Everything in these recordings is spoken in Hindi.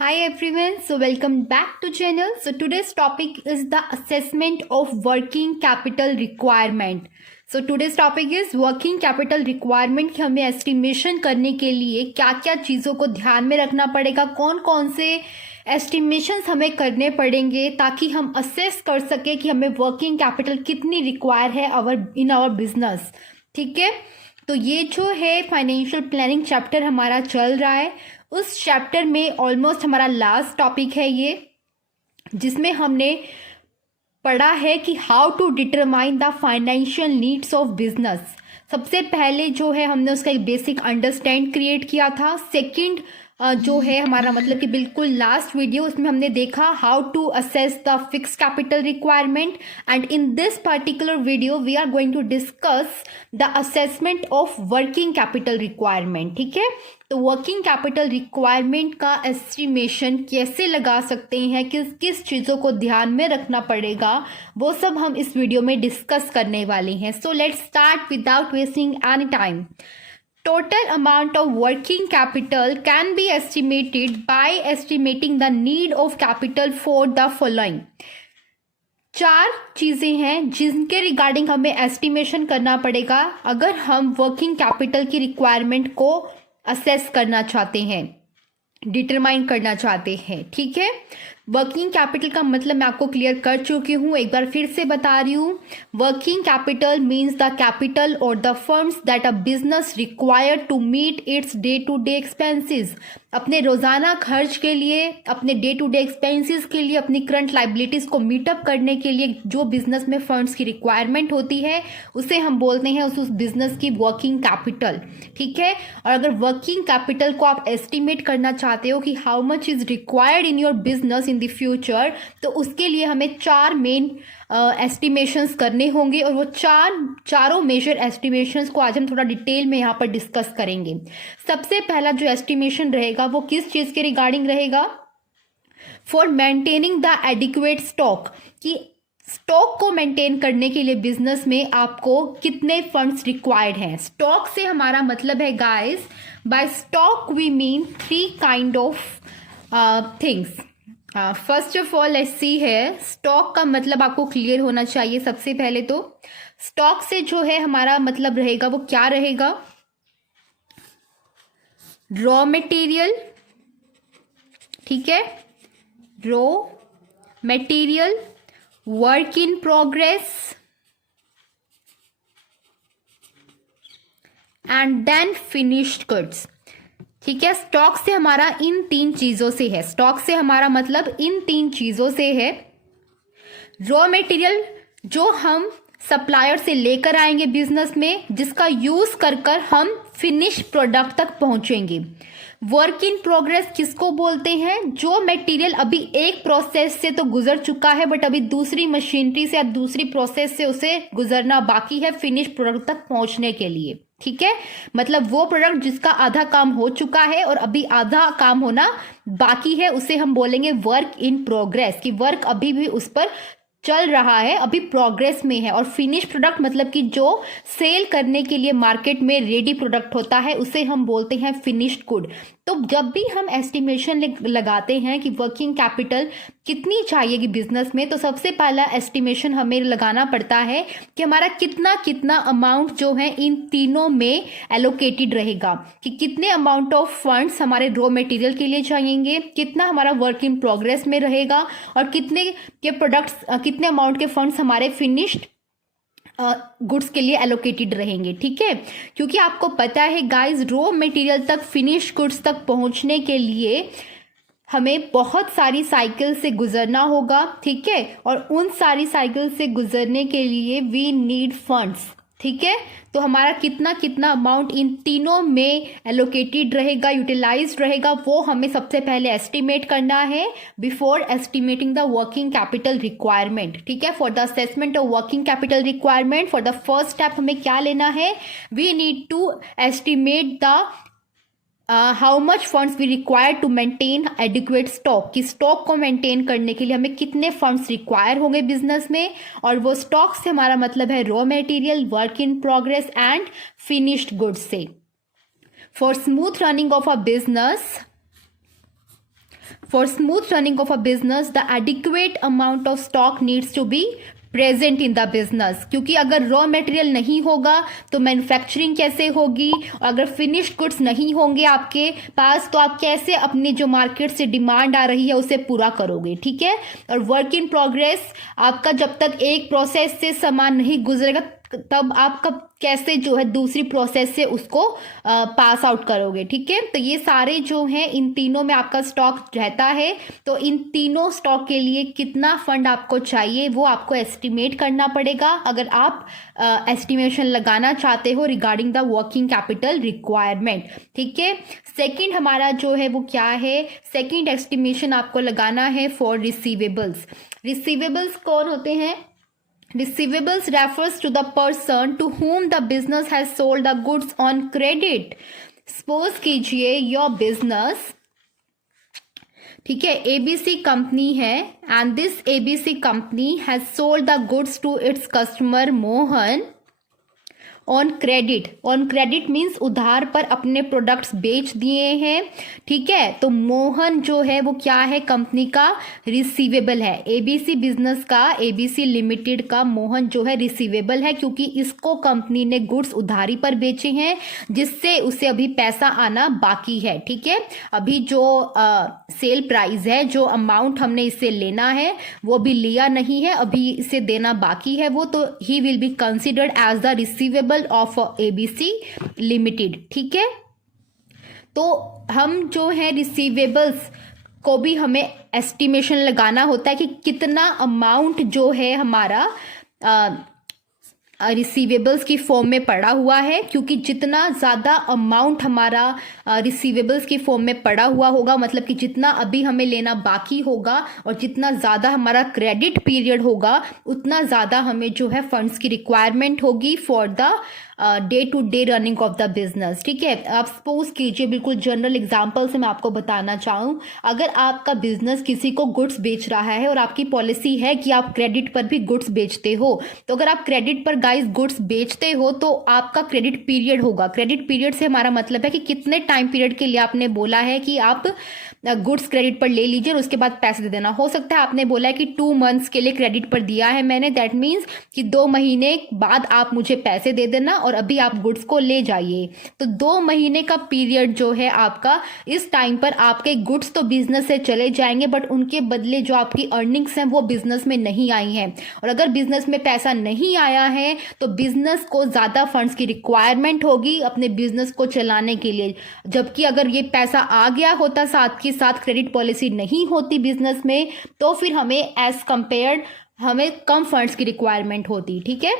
Hi everyone, so welcome back to channel. So today's topic is the assessment of working capital requirement. So today's topic is working capital requirement कि हमें एस्टिमेशन करने के लिए क्या क्या चीज़ों को ध्यान में रखना पड़ेगा, कौन कौन से एस्टिमेशंस हमें करने पड़ेंगे ताकि हम असेस कर सके कि हमें वर्किंग कैपिटल कितनी रिक्वायर है इन आवर बिजनेस। ठीक है, तो ये जो है फाइनेंशियल प्लानिंग चैप्टर हमारा चल रहा है। उस चैप्टर में ऑलमोस्ट हमारा लास्ट टॉपिक है ये, जिसमें हमने पढ़ा है कि how to determine the financial needs of business. सबसे पहले जो है हमने उसका एक बेसिक अंडरस्टैंड क्रिएट किया था। सेकंड जो है हमारा मतलब कि बिल्कुल लास्ट वीडियो, उसमें हमने देखा how to assess the fix capital requirement and in this particular video we are going to discuss the assessment of working capital requirement. ठीक है, तो वर्किंग कैपिटल रिक्वायरमेंट का एस्टिमेशन कैसे लगा सकते हैं, किस किस चीज़ों को ध्यान में रखना पड़ेगा, वो सब हम इस वीडियो में डिस्कस करने वाले हैं। So let's start without wasting any time. Total amount of working capital can be estimated by estimating the need of capital for the following। चार चीज़ें हैं जिनके रिगार्डिंग हमें एस्टिमेशन करना पड़ेगा अगर हम वर्किंग कैपिटल की रिक्वायरमेंट को असेस करना चाहते हैं, डिटरमाइन करना चाहते हैं। ठीक है, वर्किंग कैपिटल का मतलब मैं आपको क्लियर कर चुकी हूँ, एक बार फिर से बता रही हूँ। Working capital means the capital और the funds that a business require to meet its day to day expenses. अपने रोजाना खर्च के लिए, अपने डे टू डे एक्सपेंसेस के लिए, अपनी करंट लाइबिलिटीज को मीटअप करने के लिए जो बिजनेस में फंड्स की रिक्वायरमेंट होती है उसे हम बोलते हैं उस बिजनेस की वर्किंग कैपिटल। ठीक है, और अगर वर्किंग कैपिटल को आप एस्टिमेट करना चाहते हो कि how much is required in your business in the future, तो उसके लिए हमें चार मेन एस्टिमेशंस करने होंगे और वो चारों मेजर एस्टिमेशंस को आज हम थोड़ा डिटेल में यहाँ पर डिस्कस करेंगे। सबसे पहला जो एस्टिमेशन रहेगा वो किस चीज़ के रिगार्डिंग रहेगा? For maintaining the adequate stock, कि स्टॉक को मेंटेन करने के लिए बिजनेस में आपको कितने फंड्स रिक्वायर्ड हैं। स्टॉक से हमारा मतलब है guys, by stock we mean three kind of things. First of all let's see है, स्टॉक का मतलब आपको क्लियर होना चाहिए। सबसे पहले तो स्टॉक से जो है हमारा मतलब रहेगा वो क्या रहेगा? Raw material. ठीक है, raw material, work in progress and then finished goods. ठीक है, स्टॉक से हमारा इन तीन चीजों से है, स्टॉक से हमारा मतलब इन तीन चीजों से है। रॉ मटेरियल जो हम सप्लायर से लेकर आएंगे बिजनेस में, जिसका यूज कर कर हम फिनिश प्रोडक्ट तक पहुंचेंगे। वर्क इन प्रोग्रेस किसको बोलते हैं? जो मटेरियल अभी एक प्रोसेस से तो गुजर चुका है बट अभी दूसरी मशीनरी से या दूसरी प्रोसेस से उसे गुजरना बाकी है फिनिश प्रोडक्ट तक पहुंचने के लिए। ठीक है, मतलब वो प्रोडक्ट जिसका आधा काम हो चुका है और अभी आधा काम होना बाकी है, उसे हम बोलेंगे वर्क इन प्रोग्रेस, कि वर्क अभी भी उस पर चल रहा है, अभी प्रोग्रेस में है। और फिनिश प्रोडक्ट मतलब कि जो सेल करने के लिए मार्केट में रेडी प्रोडक्ट होता है उसे हम बोलते हैं फिनिश्ड गुड। तो जब भी हम एस्टिमेशन लगाते हैं कि वर्किंग कैपिटल कितनी चाहिए कि बिजनेस में, तो सबसे पहला एस्टिमेशन हमें लगाना पड़ता है कि हमारा कितना कितना अमाउंट जो है इन तीनों में एलोकेटेड रहेगा, कि कितने अमाउंट ऑफ फंड्स हमारे रॉ मटेरियल के लिए चाहिए, कितना हमारा वर्क इन प्रोग्रेस में रहेगा और कितने के प्रोडक्ट्स, कितने अमाउंट के फंड्स हमारे फिनिश्ड गुड्स के लिए एलोकेटेड रहेंगे। ठीक है, क्योंकि आपको पता है गाइस, रॉ मटेरियल तक फिनिश गुड्स तक पहुंचने के लिए हमें बहुत सारी साइकिल से गुजरना होगा। ठीक है, और उन सारी साइकिल से गुजरने के लिए वी नीड फंड्स। ठीक है, तो हमारा कितना कितना अमाउंट इन तीनों में एलोकेटेड रहेगा, यूटिलाइज्ड रहेगा, वो हमें सबसे पहले एस्टिमेट करना है before estimating the working capital requirement. ठीक है, for the assessment of working capital requirement, for the first step हमें क्या लेना है? We need to estimate the how much funds we require to maintain adequate stock, कि स्टॉक को मेंटेन करने के लिए हमें कितने फंड्स रिक्वायर होंगे बिजनेस में। और वो स्टॉक से हमारा मतलब है raw material, work in progress and finished goods से। For smooth running of a business, for smooth running of a business the adequate amount of stock needs to be present in the business, क्योंकि अगर रॉ मटेरियल नहीं होगा तो मैन्युफैक्चरिंग कैसे होगी, और अगर फिनिश्ड गुड्स नहीं होंगे आपके पास तो आप कैसे अपनी जो मार्केट से डिमांड आ रही है उसे पूरा करोगे, ठीक है। और वर्क इन प्रोग्रेस आपका जब तक एक प्रोसेस से सामान नहीं गुजरेगा तब आपका कैसे जो है दूसरी प्रोसेस से उसको पास आउट करोगे, ठीक है। तो ये सारे जो हैं इन तीनों में आपका स्टॉक रहता है, तो इन तीनों स्टॉक के लिए कितना फंड आपको चाहिए वो आपको एस्टिमेट करना पड़ेगा अगर आप एस्टिमेशन लगाना चाहते हो regarding the working capital requirement, ठीक है। सेकंड हमारा जो है वो क्या है, सेकंड एस्टिमेशन आपको लगाना है फॉर रिसीवेबल्स। रिसीवेबल्स कौन होते हैं? Receivables refers to the person to whom the business has sold the goods on credit. Suppose कीजिए your business, ठीक है, ABC कंपनी है and this ABC company has sold the goods to its customer Mohan on credit. On credit means उधार पर अपने प्रोडक्ट्स बेच दिए हैं, ठीक है। तो मोहन जो है वो क्या है, कंपनी का रिसीवेबल है। एबीसी बिजनेस का, एबीसी लिमिटेड का मोहन जो है रिसीवेबल है, क्योंकि इसको कंपनी ने गुड्स उधारी पर बेचे हैं जिससे उसे अभी पैसा आना बाकी है, ठीक है। अभी जो सेल प्राइस है, जो अमाउंट हमने इससे लेना है वो भी लिया नहीं है, अभी इसे देना बाकी है वो, तो he will be considered as the receivable of ABC Limited, ठीक है। तो हम जो है रिसीवेबल्स को भी हमें एस्टिमेशन लगाना होता है कि कितना अमाउंट जो है हमारा रिसीवेबल्स की फॉर्म में पड़ा हुआ है, क्योंकि जितना ज़्यादा अमाउंट हमारा रिसीवेबल्स की फॉर्म में पड़ा हुआ होगा, मतलब कि जितना अभी हमें लेना बाकी होगा और जितना ज़्यादा हमारा क्रेडिट पीरियड होगा उतना ज़्यादा हमें जो है फंड्स की रिक्वायरमेंट होगी for the day to day running of the business, ठीक है। आप सपोज कीजिए, बिल्कुल जनरल एग्जांपल से मैं आपको बताना चाहूँ, अगर आपका बिजनेस किसी को गुड्स बेच रहा है और आपकी पॉलिसी है कि आप क्रेडिट पर भी गुड्स बेचते हो, तो अगर आप क्रेडिट पर गाइस गुड्स बेचते हो तो आपका क्रेडिट पीरियड होगा। क्रेडिट पीरियड से हमारा मतलब है कि कितने टाइम पीरियड के लिए आपने बोला है कि आप गुड्स क्रेडिट पर ले लीजिए और उसके बाद पैसे दे देना। हो सकता है आपने बोला है कि 2 मंथ्स के लिए क्रेडिट पर दिया है मैंने, दैट मीन्स कि 2 महीने बाद आप मुझे पैसे दे देना और अभी आप गुड्स को ले जाइए। तो 2 महीने का पीरियड जो है आपका, इस टाइम पर आपके गुड्स तो बिजनेस से चले जाएंगे बट उनके बदले जो आपकी अर्निंग्स हैं वो बिजनेस में नहीं आई हैं, और अगर बिजनेस में पैसा नहीं आया है तो बिजनेस को ज़्यादा फंड्स की रिक्वायरमेंट होगी अपने बिजनेस को चलाने के लिए। जबकि अगर ये पैसा आ गया होता साथ के साथ क्रेडिट पॉलिसी नहीं होती बिजनेस में, तो फिर हमें एज कंपेयर्ड हमें कम फंड्स की रिक्वायरमेंट होती, ठीक है।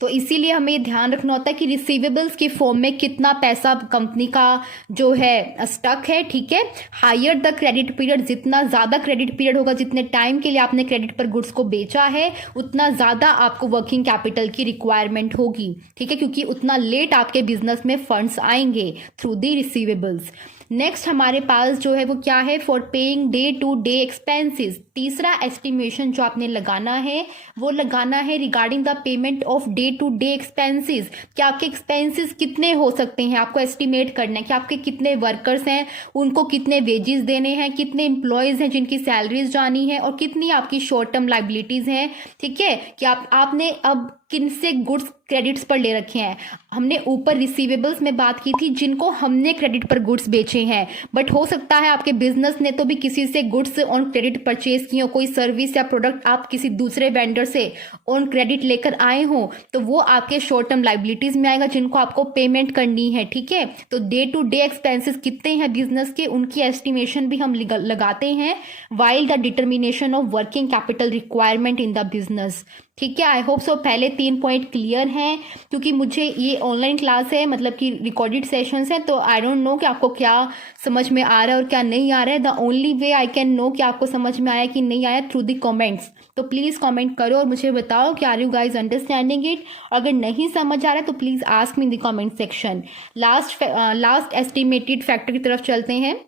तो इसीलिए हमें ये ध्यान रखना होता है कि रिसीवेबल्स की फॉर्म में कितना पैसा कंपनी का जो है स्टक है, ठीक है। हायर द क्रेडिट पीरियड, जितना ज़्यादा क्रेडिट पीरियड होगा, जितने टाइम के लिए आपने क्रेडिट पर गुड्स को बेचा है, उतना ज़्यादा आपको वर्किंग कैपिटल की रिक्वायरमेंट होगी, ठीक है, क्योंकि उतना लेट आपके बिजनेस में फंड्स आएंगे थ्रू द रिसीवेबल्स। नेक्स्ट हमारे पास जो है वो क्या है, for paying day to day expenses. तीसरा एस्टिमेशन जो आपने लगाना है वो लगाना है regarding the payment of day to day expenses. कि आपके एक्सपेंसेस कितने हो सकते हैं, आपको एस्टिमेट करना है कि आपके कितने वर्कर्स हैं, उनको कितने वेजेस देने हैं, कितने एम्प्लॉयज़ हैं जिनकी सैलरीज जानी है, और कितनी आपकी शॉर्ट टर्म लाइबिलिटीज़ हैं, ठीक है। कि आपने अब किन से गुड्स क्रेडिट्स पर ले रखे हैं। हमने ऊपर रिसीवेबल्स में बात की थी जिनको हमने क्रेडिट पर गुड्स बेचे हैं, बट हो सकता है आपके बिजनेस ने तो भी किसी से गुड्स ऑन क्रेडिट परचेज किए हो, कोई सर्विस या प्रोडक्ट आप किसी दूसरे वेंडर से ऑन क्रेडिट लेकर आए हो, तो वो आपके शॉर्ट टर्म लाइबिलिटीज में आएगा जिनको आपको पेमेंट करनी है, ठीक है। तो डे टू डे एक्सपेंसेस कितने हैं बिजनेस के, उनकी एस्टिमेशन भी हम लगाते हैं while the determination of working capital requirement in the business, ठीक है। आई होप सो पहले 3 पॉइंट क्लियर हैं, क्योंकि मुझे ये ऑनलाइन क्लास है, मतलब कि रिकॉर्डेड सेशंस हैं, तो आई डोंट नो कि आपको क्या समझ में आ रहा है और क्या नहीं आ रहा है। The only way I can know कि आपको समझ में आया कि नहीं आया, थ्रू द कमेंट्स। तो प्लीज़ कमेंट करो और मुझे बताओ कि are you guys understanding it. अगर नहीं समझ आ रहा है तो please ask me in the comment section. Last estimated factor की तरफ चलते हैं।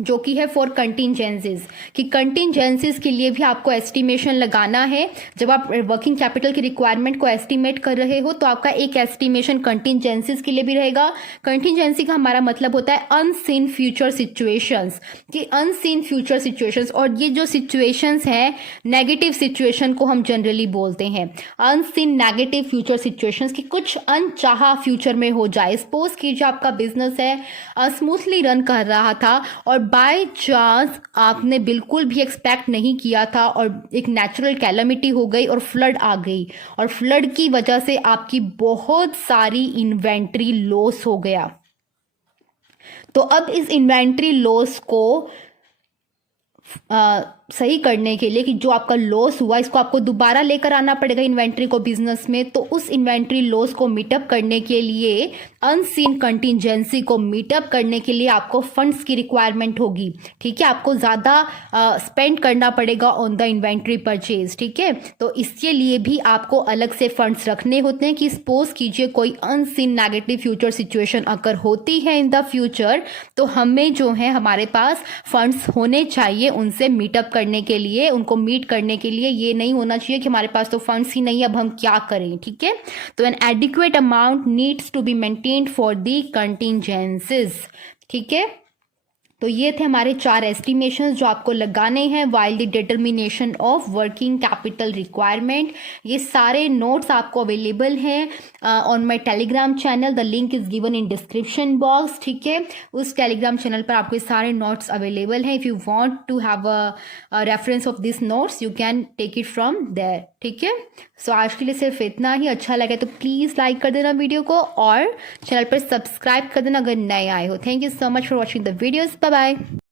जो कि है फॉर कंटिंजेंसीज, कि कंटिंजेंसीज के लिए भी आपको एस्टिमेशन लगाना है। जब आप वर्किंग कैपिटल की रिक्वायरमेंट को एस्टिमेट कर रहे हो तो आपका एक एस्टिमेशन कंटिंजेंसीज के लिए भी रहेगा। कंटिंजेंसी का हमारा मतलब होता है अनसीन फ्यूचर सिचुएशंस, कि अनसीन फ्यूचर सिचुएशंस, और ये जो सिचुएशंस हैं नेगेटिव सिचुएशन को हम जनरली बोलते हैं अनसीन नेगेटिव फ्यूचर सिचुएशंस, कि कुछ अनचाहा फ्यूचर में हो जाए। सपोज कीजिए आपका बिजनेस है स्मूथली रन कर रहा था और बाय चांस आपने बिल्कुल भी एक्सपेक्ट नहीं किया था और एक नेचुरल कैलामिटी हो गई और फ्लड आ गई, और फ्लड की वजह से आपकी बहुत सारी इन्वेंट्री लॉस हो गया। तो अब इस इन्वेंट्री लॉस को सही करने के लिए, कि जो आपका लॉस हुआ इसको आपको दोबारा लेकर आना पड़ेगा इन्वेंट्री को बिजनेस में, तो उस इन्वेंट्री लॉस को मीटअप करने के लिए, अनसीन कंटिंजेंसी को मीटअप करने के लिए आपको फंड्स की रिक्वायरमेंट होगी। ठीक है, आपको ज़्यादा स्पेंड करना पड़ेगा ऑन द इन्वेंट्री परचेज। ठीक है, तो इसके लिए भी आपको अलग से फंड्स रखने होते हैं, कि सपोज कीजिए कोई अनसीन नेगेटिव फ्यूचर सिचुएशन अगर होती है इन द फ्यूचर, तो हमें जो है हमारे पास फंड्स होने चाहिए उनसे मीटअप करने के लिए, उनको मीट करने के लिए। ये नहीं होना चाहिए कि हमारे पास तो फंड्स ही नहीं, अब हम क्या करें। ठीक है, तो an adequate amount needs to be maintained for the contingencies. ठीक है, तो ये थे हमारे 4 एस्टिमेशंस जो आपको लगाने हैं while the determination of working capital requirement. ये सारे नोट्स आपको अवेलेबल हैं on my Telegram channel, the link is given in description box. ठीक है, उस टेलीग्राम चैनल पर आपको ये सारे नोट्स अवेलेबल हैं। If you want to have a reference of this notes you can take it from there. ठीक है, सो आज के लिए सिर्फ इतना ही। अच्छा लगे तो प्लीज़ लाइक कर देना वीडियो को और चैनल पर सब्सक्राइब कर देना अगर नए आए हो। Thank you so much for watching the videos. Bye bye.